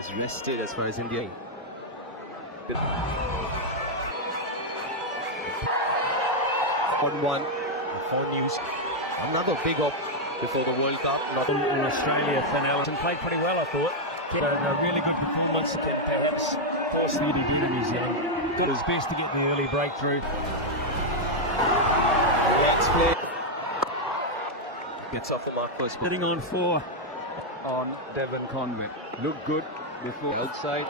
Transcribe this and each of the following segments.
is rested as far as India. On 1 for news. Another big up before the World Cup. Not in Australia, Finn Ellison played pretty well, I thought. A really good performance to perhaps force the to do to New Zealand. Did his best to get the early breakthrough. Let's play. Gets off the mark first. Sitting on 4 on Devon Conway. Looked good before outside.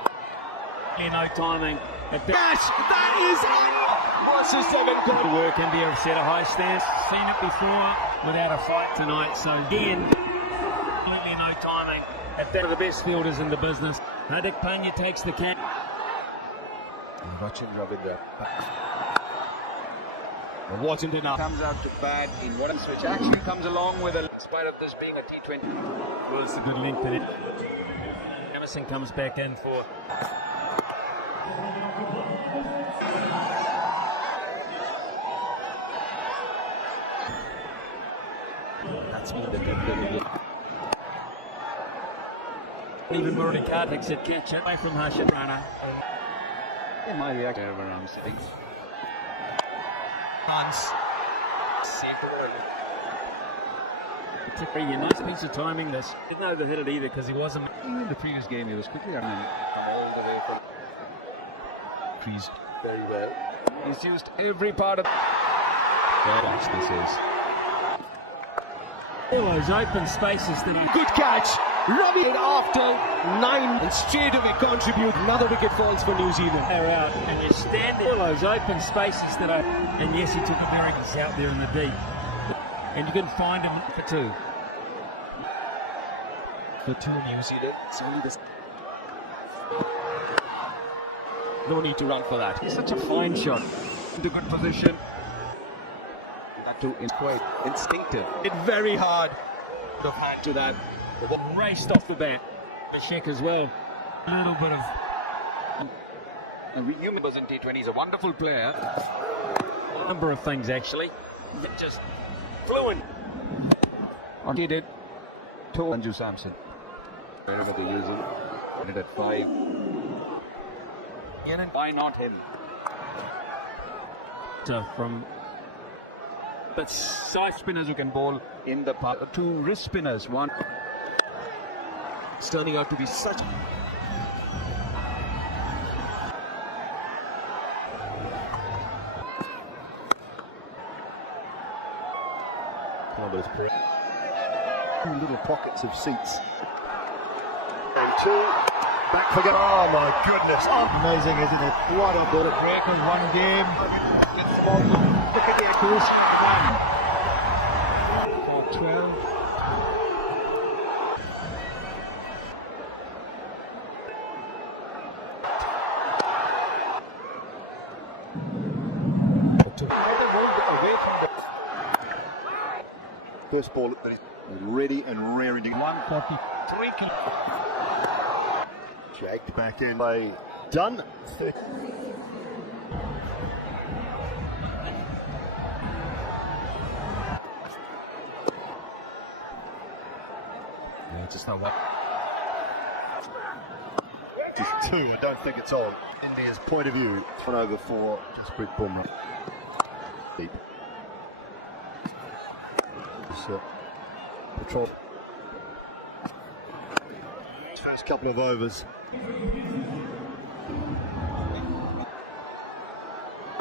No timing. Dash! That is it! Versus Devon Conway. Work India have set a high stance. Seen it before without a fight tonight. So again, completely no timing. At one of the best fielders in the business. Hardik Pandya takes the catch. Watching Ravindra. It wasn't enough. Comes out to bat in one which actually comes along with in spite of this being a T20. Well, it's a good length in it. Emerson comes back in for. That's me the template. Even Murali Karthik said catch it away from Harshit Rana. In my reaction where I'm sitting. Hans. Particularly a nice piece of timing this. Didn't overhit it either because he wasn't. In the previous game he was quickly running from all the way from crease very well. He's used every part of Watch this is. All those open spaces that are Good catch! Ravi after 9 and straight away contribute. Another wicket falls for New Zealand. they're out and you're standing all those open spaces that are, and yes, he took a very good out there in the deep, and you can find him for 2. For 2 New Zealand. It's only this. No need to run for that. It's such a fine shot. Into good position. That too is quite instinctive. It's very hard to hand to that. Raced off the bat. The check as well. A little bit of. Human was in T20. He's a wonderful player. A number of things actually. Just fluent. He did. To Anju Samson. Wherever they use him. Put it at 5. Why not him? So from. But side spinners who can bowl in the park. 2 wrist spinners. 1. It's turning out to be such. Little pockets of seats. And 2. Back for go. Oh my goodness. Amazing, isn't it? What a bit of break in one game. Look at the accuracy. 12. First ball that is ready and raring to 143. jagged back in by Dunn. Yeah, just not what. 2, I don't think it's on. India's point of view, 1 over 4, Jasprit Bumrah. Deep. Patrol. First couple of overs.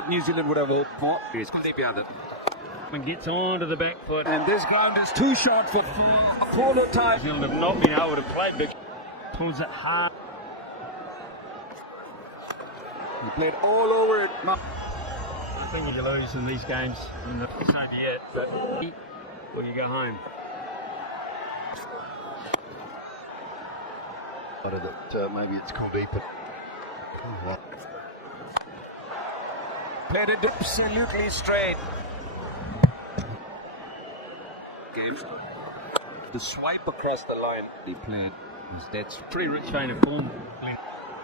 New Zealand would have hoped for. He's And gets onto the back foot. and this ground is too short for a polo tie. New Zealand have not been able to play big. Pulls it hard. He played all over it. I think you lose in these games, and it's not yet, but or you go home. That maybe it's Kuldeep. Well. Played it absolutely straight. Game. The swipe across the line he played was dead. Pretty rich vein of form.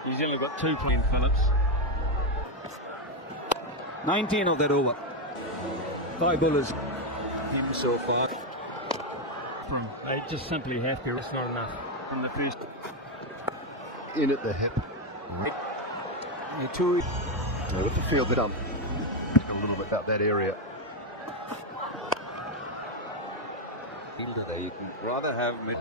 New Zealand got 2 playing Phillips. 19 of that over. 5 bowlers. Him so far. They just simply have to. It's not enough. From the first. in at the hip. You two. I got to feel a bit a little bit about that area. Fielder there, you can rather have mid.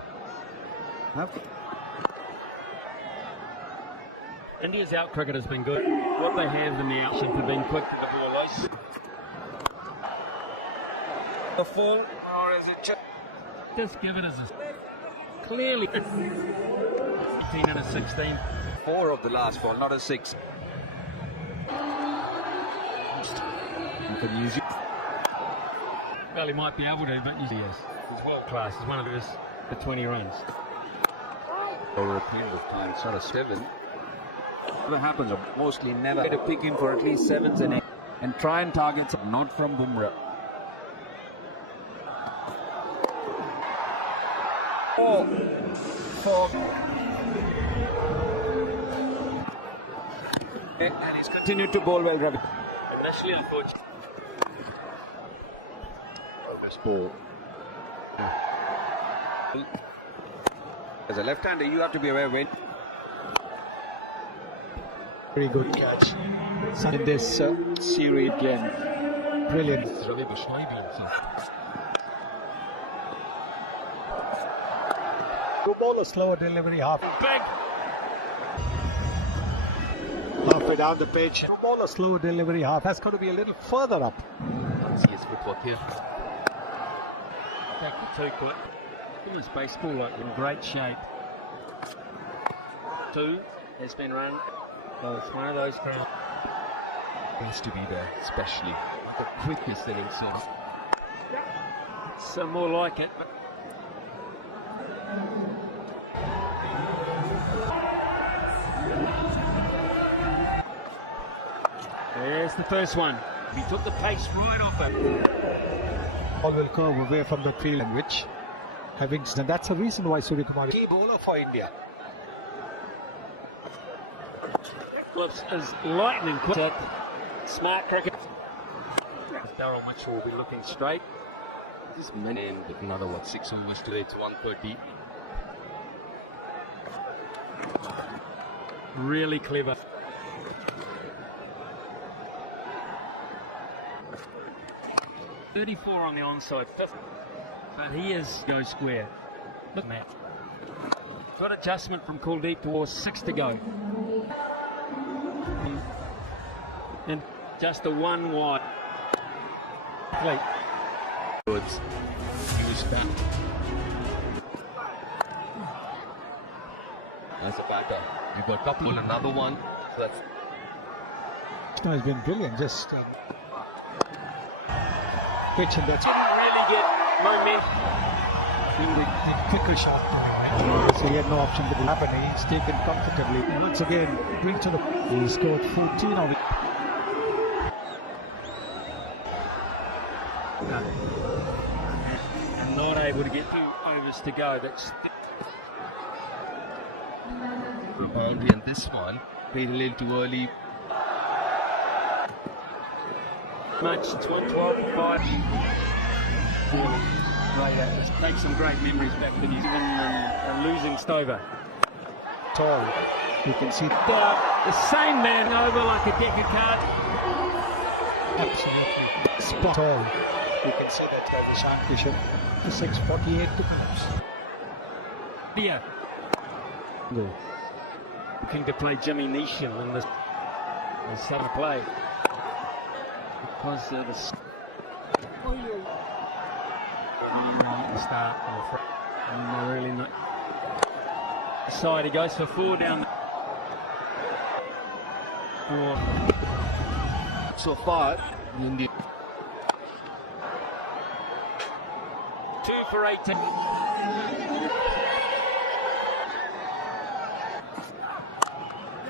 India's out cricket has been good. What they have in the option for being quick to the ball. The full, or is it just give it as a clearly 18 and a 16. 4 of the last 4, not a 6. You can use it. Well, he might be able to, but yes, he's world class. He's one of those the 20 runs. Over a period of time, it's not a 7. What happens? Mostly never to pick him for at least 7s and 8, and try and target not from Bumrah. Oh, and he's continued to bowl well, Ravi. Initially, I thought. This ball. As a left-hander, you have to be aware when. Very good catch in this series again. Brilliant. Good ball, a slower delivery, halfway down the pitch. Good ball, a slower delivery, half. That's got to be a little further up. Let's see his footwork here. Back to 2 quick. Almost baseball like in great shape. 2 has been run. So it's one of those crowds. Needs to be there, especially the quickest innings. It's more like it, but there's the first one. He took the pace right off it. Ball will curve away from the field, which having and that's the reason why Suryakumar is key bowler for India. Clips is lightning quick. Smart cricket. Darryl Mitchell will be looking straight. This man and another 6 overs today. It's 130. Really clever. .34 on the onside, 50. But he is go square. Look, Matt. Good adjustment from Kuldeep towards 6 to go. And just the 1 wide. Plate. He was back. That's a batter. You got couple, another one. So that's. No, he's been brilliant. Just pitch and that's Didn't really get momentum. quicker shot. So he had no option to happen. He's taken comfortably. And once again, bring to the. He scored 14 of it. And not able to get 2 overs to go. That's The boundary and this one played a little too early. much. 12-5. Just take some great memories back to New Zealand and losing Stover. Tall. You can see The same man over like a deck of cards. absolutely spot on. You can see that by the Shan Kishan. 6:48 to close. Yeah. Looking to play Jimmy Neesham in this summer play. Because the start and they're really not side. He goes for 4 down. 4. So far, India. 2 for 18.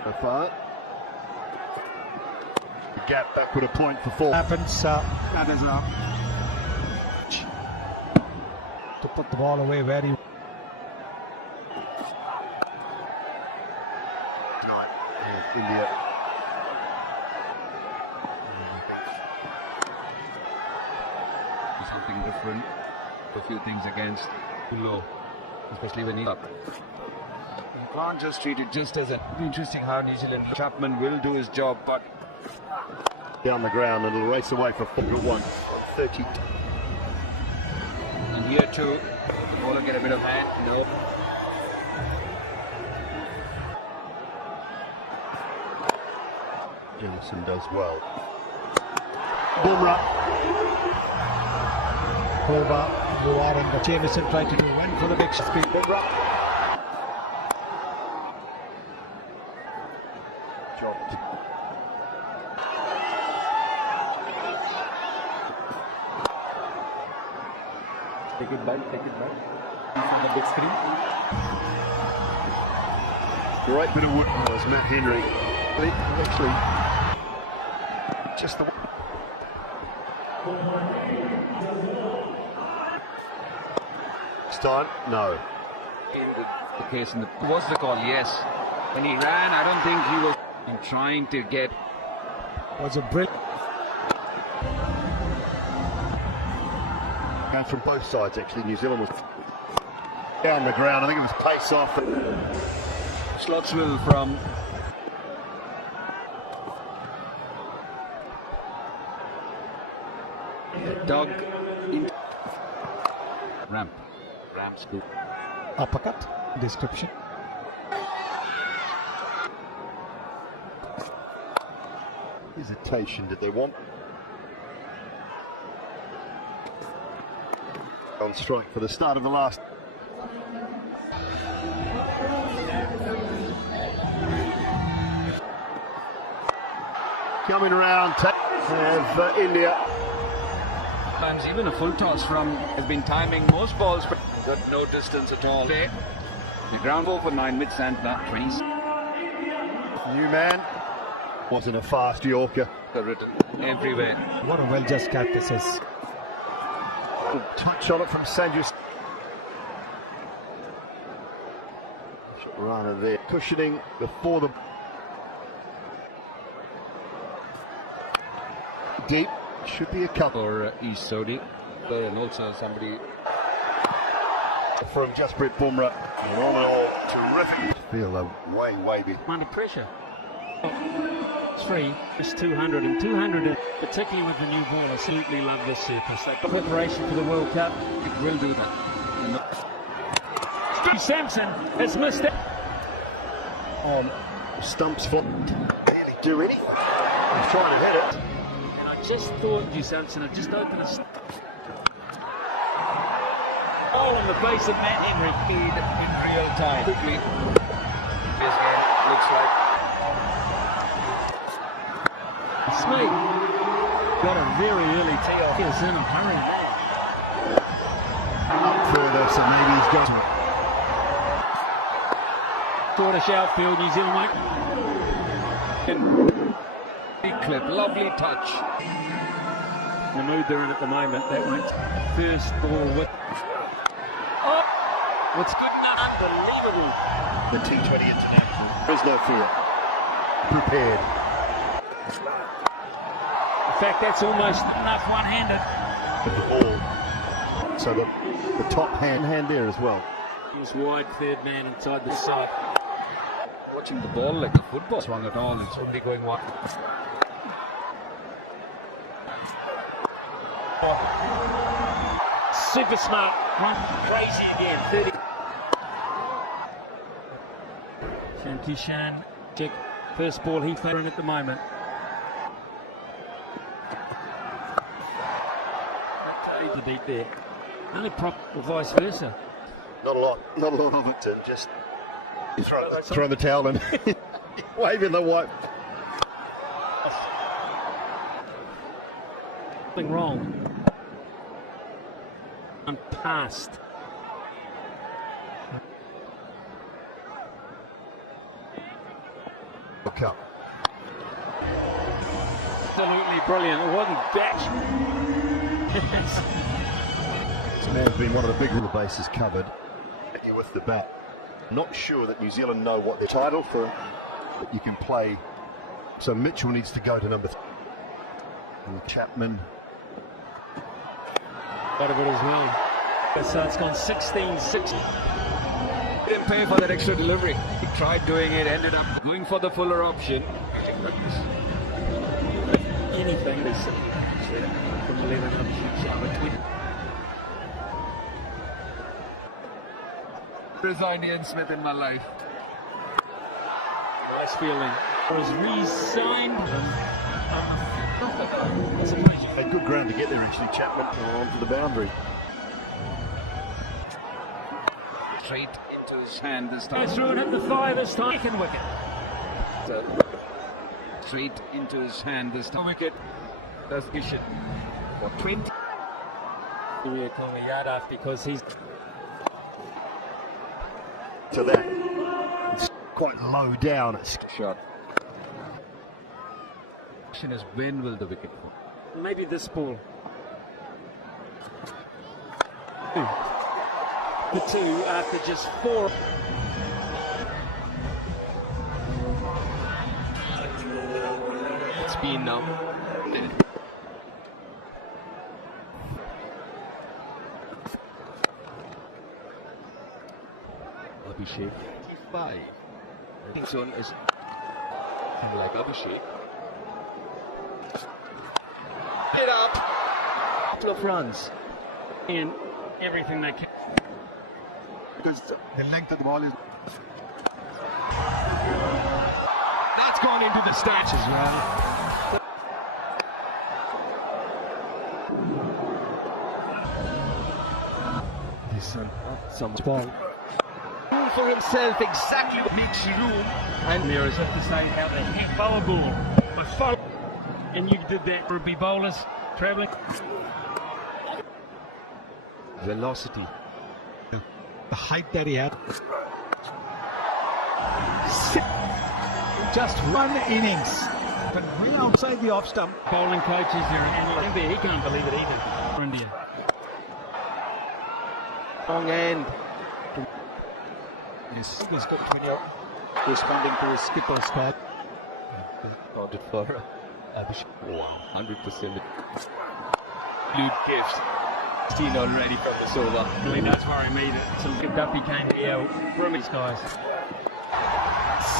So far. The gap back with a point for 4. Happens. That is to put the ball away very. India. Something different. A few things against low, especially when he's up. can't just treat it just as an interesting how New Zealand. Chapman will do his job, but Down the ground and it'll race away for 1. 30. and here too, the bowler get a bit of hand. No. Jamison does well. Bumrah. Over, Luar and the Jamison trying to do one for the big speed. Bumrah. Dropped. Take it back. From the big screen. Great bit of wood was Matt Henry. Actually, just the this time, no. In the case, in the was the call? Yes. When he ran, I don't think he was trying to get. Was a brilliant. And from both sides, actually, New Zealand was down the ground. I think it was pace off. Slotsville from Doug Ramp scoop. Uppercut description. Hesitation, did they want? On strike for the start of the last. Coming around, have India. Sometimes even a full toss from has been timing most balls, but got no distance at all. There. The ground ball for 9 mid-Santner, 20s. New man. Wasn't a fast Yorker. Written everywhere. What a well just cut this is. Good touch on it from Sanju. Runner there. Cushioning before the deep. Should be a couple. For East Saudi. And also somebody From Jasprit Bumrah. And all in all, terrific. Feel way big. Under pressure. 3, just 200 and 200, particularly with the new ball. I absolutely love this super. So preparation for the World Cup, it will do that. Steve Sampson has missed it. On Stump's foot. Barely do anything. He's trying to hit it. And I just thought Steve Sampson had just opened a hole in the face of Matt Henry. in real time. Quickly. This game looks like Smith got a very early tee off. He was in a hurry now. Up further, so maybe he's got to. Scottish outfield, New Zealand big clip, lovely touch. the mood they're in at the moment. That went first ball with. Oh, what's good enough, unbelievable. The T20 International. There's no fear. Prepared. In fact, that's almost enough one-handed. With the ball. So the top hand there as well. He was wide, third man inside the side. Watching the ball like a football swung at all, it's only going wide. Super smart, run crazy again. 30. Shantishan, check first ball he firing at the moment. Too deep there. Only prop or vice versa. Not a lot of it. Just throw the towel in, waving the white. Nothing wrong. I'm past. Look up. Absolutely brilliant. It wasn't batch. This man's been one of the big bases covered. Hit you with the bat. Not sure that New Zealand know what their title for that you can play. So Mitchell needs to go to number 3. And Chapman. Got a bit as well. So it's gone 16-6. Him didn't pay for that extra delivery. He tried doing it, ended up going for the fuller option. Anything that's from 11 up between. Resigned Ian Smith in my life. Nice feeling. Was re-signed. Had good ground to get there actually, Chapman, onto the boundary. Straight into his hand this time. Through it at the thigh this time. Second wicket. Straight into his hand this time. Wicket. That's Gishan. For 20. Give me a call a yard off because he's To that. It's quite low down. It's Shot. Question is, when will the wicket fall? maybe this ball. The two after just 4. It's been now. Abhishek 55. I think so is like Abhishek. It up. Couple of runs. And everything they can. because the length of the ball is. That's gone into the stats as well. Some ball. Room for himself, exactly what makes room. And There is have to say how the heck bowler ball. But follow. And you did that for rugby bowlers travelling. velocity. The height that he had. Just one innings, but way outside the off stump. Bowling coaches there and he can't believe it either. India. Long end. Yes, he's got 20 out. Responding to his skipper's pad. Counted for Abhishek. Wow, 100%. Blue gifts. 16 already from this over. I mean, that's worry me that some good Duffy came here from these guys.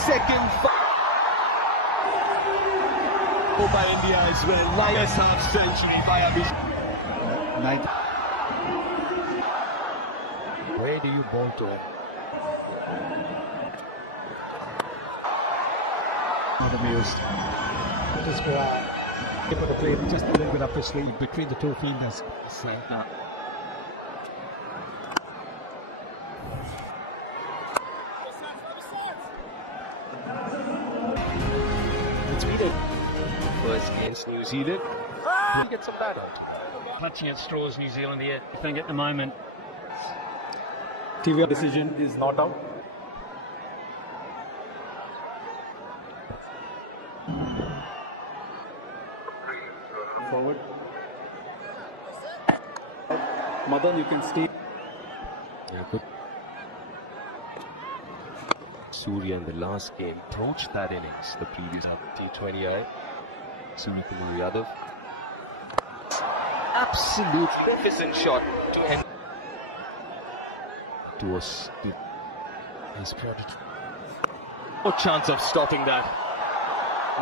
Second by India as well. Nice half century by Abhishek. Ninth. Where do you bowl to? Not amused. Just tip of the plate, just a little bit up his sleeve between the two fielders. It's beaten. Was against New Zealand. We'll get some bad out. Clutching at straws, New Zealand here. I think at the moment. TV decision is not out. Forward. Madan, you can stay. Yeah, good. Surya in the last game approached that innings, the previous T20. Surya Kumar Yadav. Absolute magnificent shot to end. To us, his prodigy. No chance of stopping that.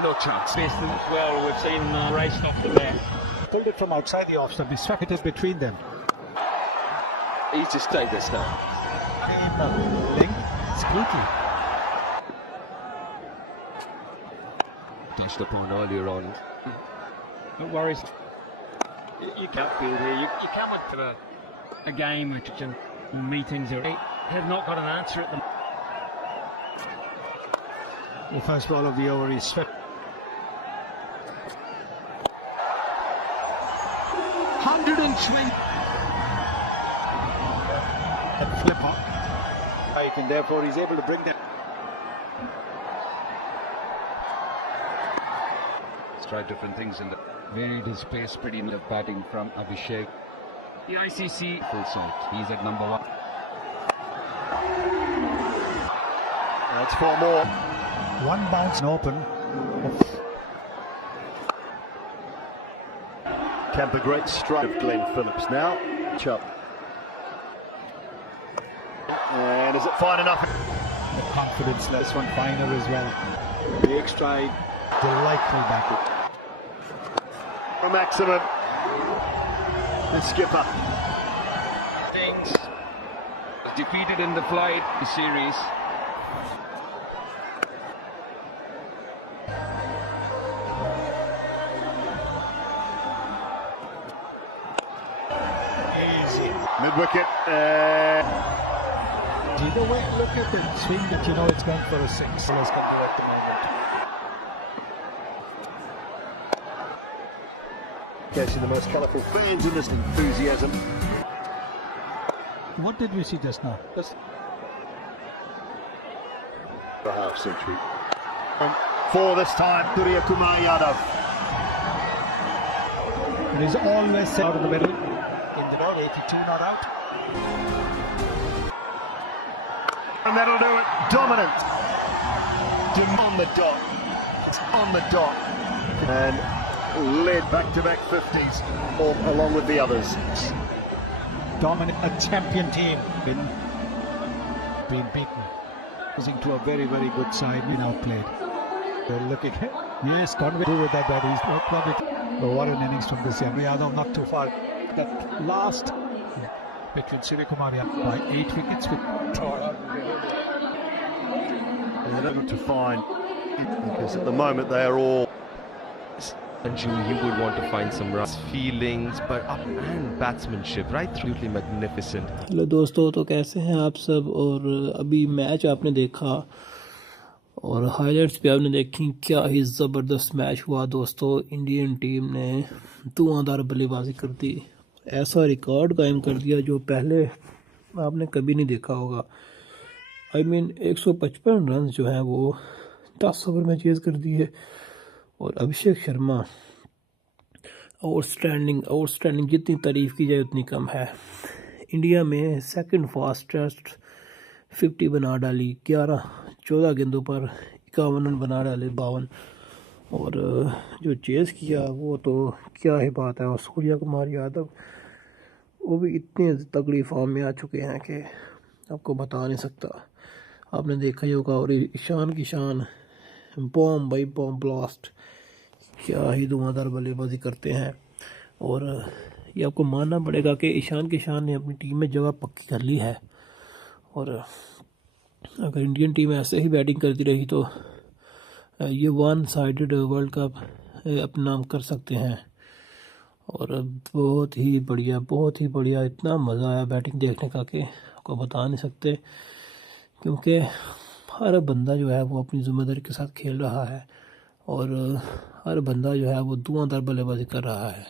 No chance. Best as well, we've seen raced off the bat. Pulled it from outside the off stump. He struck it in between them. He's just tied this now. Link, spooky. Touched upon earlier on. No worries. You can't feel there. You come into a game which in meetings or have not got an answer at them. The first ball of the over is swept. 120. And flip on. And therefore he's able to bring that. Let's try different things in the varied his pace pretty in the batting from Abhishek. The ICC full side. He's at number 1. That's 4 more. One bounce and open. Camper great strike of Glenn Phillips now. Chubb. And is it fine enough? The confidence, this one finer as well. Big stride, delightful back. From accident. The skipper. Things defeated in the flight series. Easy. Mid-wicket. Either way, look at the swing that you know it's going for a 6. Bowlers can do at the moment. Catching the most colourful fans in this enthusiasm. What did we see just now? Just For a half century. For this time, Surya Kumar Yadav. it is always set out in the middle. In the ball, 82 not out. And that'll do it. Dominant. On the dot. It's on the dot. And led back-to-back 50s along with the others. Dominant, a champion team. Been beaten. Losing to a very, very good side. Been outplayed. They're looking. Yes, Conway do with that, but he's not probably. Oh, what an innings from this young Yadav, not too far. That last between Surya Kumar Yadav by 8 wickets with They're able to find, because at the moment they are all. And you would want to find some runs, feelings, but up and batsmanship, right? Absolutely magnificent. Hello दोस्तों, तो कैसे हैं आप सब। और अभी match आपने देखा और हाइलाइट्स पे आपने देखी, क्या ही ज़बरदस्त मैच हुआ दोस्तों। इंडियन टीम ने धुआंधार बल्लेबाजी कर दी, ऐसा रिकॉर्ड कायम कर दिया जो पहले आपने कभी नहीं देखा होगा। आई मीन 155 रन जो हैं वो 10 ओवर में चेज़ कर दिए। और अभिषेक शर्मा आउटस्टैंडिंग जितनी तारीफ़ की जाए उतनी कम है। इंडिया में सेकंड फास्टेस्ट 50 बना डाली, 14 गेंदों पर 51 रन बना डाले, 52। और जो चेज़ किया वो तो क्या ही बात है। और सूर्या कुमार यादव वो भी इतने तगड़ी फॉर्म में आ चुके हैं कि आपको बता नहीं सकता। आपने देखा ही होगा। और ईशान की शान, बॉम्ब बाई बॉम्ब ब्लास्ट, क्या ही धुआंधार बल्लेबाजी करते हैं। और ये आपको मानना पड़ेगा कि ईशान किशान ने अपनी टीम में जगह पक्की कर ली है। और अगर इंडियन टीम ऐसे ही बैटिंग करती रही तो ये वन साइडेड वर्ल्ड कप अपना नाम कर सकते हैं। और बहुत ही बढ़िया, इतना मज़ा आया बैटिंग देखने का कि आपको बता नहीं सकते। क्योंकि हर बंदा जो है वो अपनी ज़िम्मेदारी के साथ खेल रहा है और हर बंदा जो है वो धुआंधार बल्लेबाजी कर रहा है।